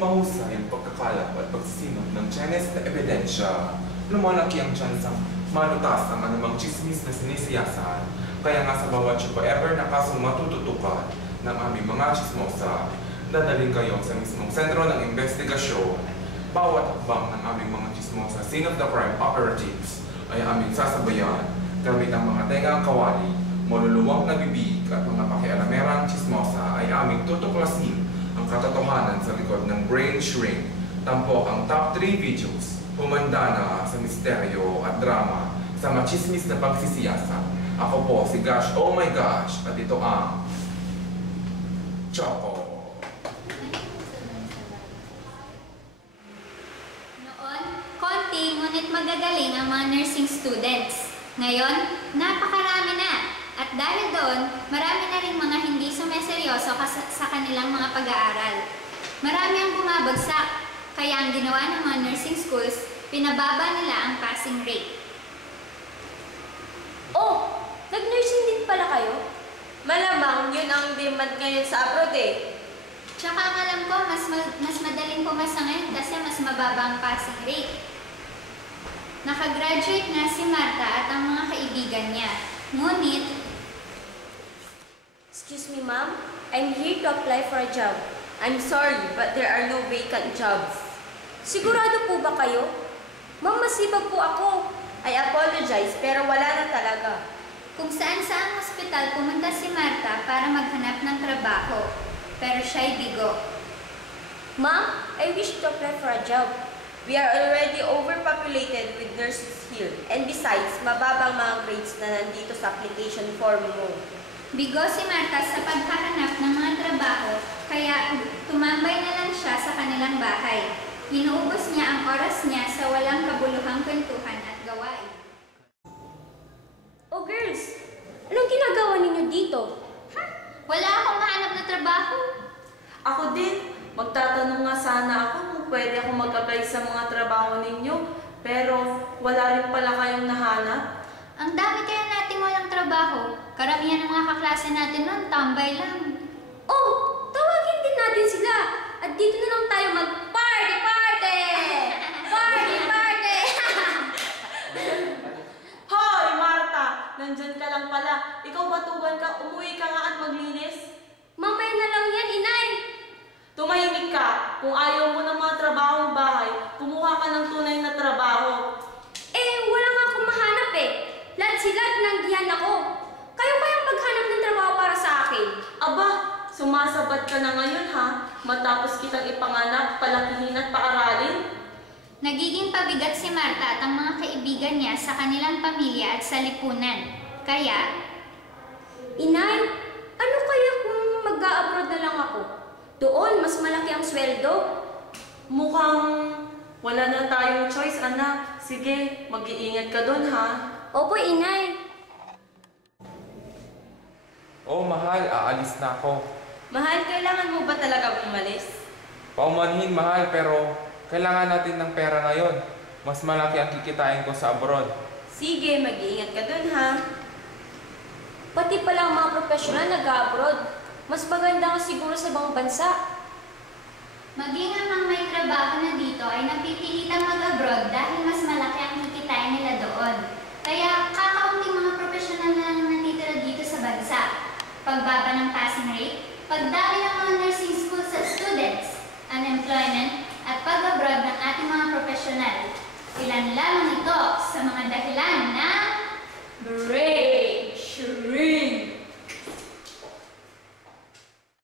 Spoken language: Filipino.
mahusay ang pagkakalap at pagsisinop ng Chinese na ebidensya. Lumalaki ang tsansang malutas ang anumang chismis na sinisiyasan. Kaya nga sa bawat if ever na kasong matututukan ng aming mga chismosa, dadaling kayo sa mismong sentro ng investigasyon. Bawat hakbang ng aming mga chismosa scene of the crime operatives ay aming sasabayan gamit ang mga tengang kawali, maluluwang na bibig at mga pakialamerang chismosa ay aming tutuklasin ang katotohanan sa likod ng brain shrink. Tampok ang top 3 videos, humanda na sa misteryo at drama sa machismis na pagsisiyasa. Ako po si Gosh, oh my gosh, at ito ang Choco. Noon, konti ngunit magagaling ang mga nursing students. Ngayon, napakarami na. At dahil doon, marami na rin mga hindi sumeseryoso sa kanilang mga pag-aaral. Marami ang bumabagsak, kaya ang ginawa ng mga nursing schools, pinababa nila ang passing rate. Oh, nag-nursing din pala kayo? Malamang yun ang demand ngayon sa abroad eh. Tsaka ang alam ko, mas madaling pumasa ngayon kasi mas mababa ang passing rate. Nakagraduate na si Marta at ang mga kaibigan niya. Ngunit, Excuse me, ma'am. I'm here to apply for a job. I'm sorry, but there are no vacant jobs. Sigurado po ba kayo? Ma'am, masipag po ako. I apologize, pero wala na talaga. kung saan-saang ospital pumunta si Marta para maghanap ng trabaho, pero siya'y bigo. Ma'am, I wish to apply for a job. We are already overpopulated with nurses here. And besides, mababang mga grades na nandito sa application form mo. Bigo si Marta sa paghahanap ng mga trabaho, kaya tumambay na lang siya sa kanilang bahay. Inuubos niya ang oras niya sa walang kabuluhang kwentuhan at gawain. Oh girls, anong ginagawa ninyo dito? Wala akong mahanap na trabaho. Ako din. Magtatanong nga sana ako kung pwede ako mag-apply sa mga trabaho ninyo, pero wala rin pala kayong nahanap. Ang dami kaya nating walang trabaho. Karamihan ng mga kaklase natin nun, tambay lang. Oh, tawagin din natin sila. At dito na lang tayo mag-party! Party! Party! Party! Hoy, Marta! Nandyan ka lang pala. Ikaw batugan ka, umuwi ka nga at maglinis. Mamaya na lang yan, inay! Tumahimik ka. Kung ayaw mo ng mga trabahong bahay, kumuha ka ng tunay na trabaho. Eh, wala nga akong mahanap eh. Lahat sila tinanggihan ako. Kayo kayang maghanap ng trabaho para sa akin. Aba, sumasabat ka na ngayon ha, matapos kitang ipanganak, palakihin at paaralin. Nagiging pabigat si Marta at ang mga kaibigan niya sa kanilang pamilya at sa lipunan. Kaya, Inay, ano kaya kung mag-a-abroad na lang ako? Doon, mas malaki ang sweldo. Mukhang wala na tayong choice, anak. Sige, mag-iingat ka doon ha. Opo, inay. Oh, mahal, aalis na ako. Mahal, kailangan mo ba talaga umalis? Paumanhin, mahal, pero kailangan natin ng pera ngayon. Mas malaki ang kikitain ko sa abroad. Sige, mag-iingat ka doon ha. Pati pala ang mga profesional nag-a-abroad. Mas maganda nga siguro sa ibang bansa. maging ang may trabaho na dito ay napipilitang mag-abroad dahil mas malaki ang kikitain nila doon. Kaya kakaunting mga profesional na lang natitira dito sa bansa. Pagbaba ng passing rate, pagdami ng mga nursing schools sa students, unemployment, at pag-abroad ng ating mga profesional. Ilan lamang ito sa mga dahilan na break.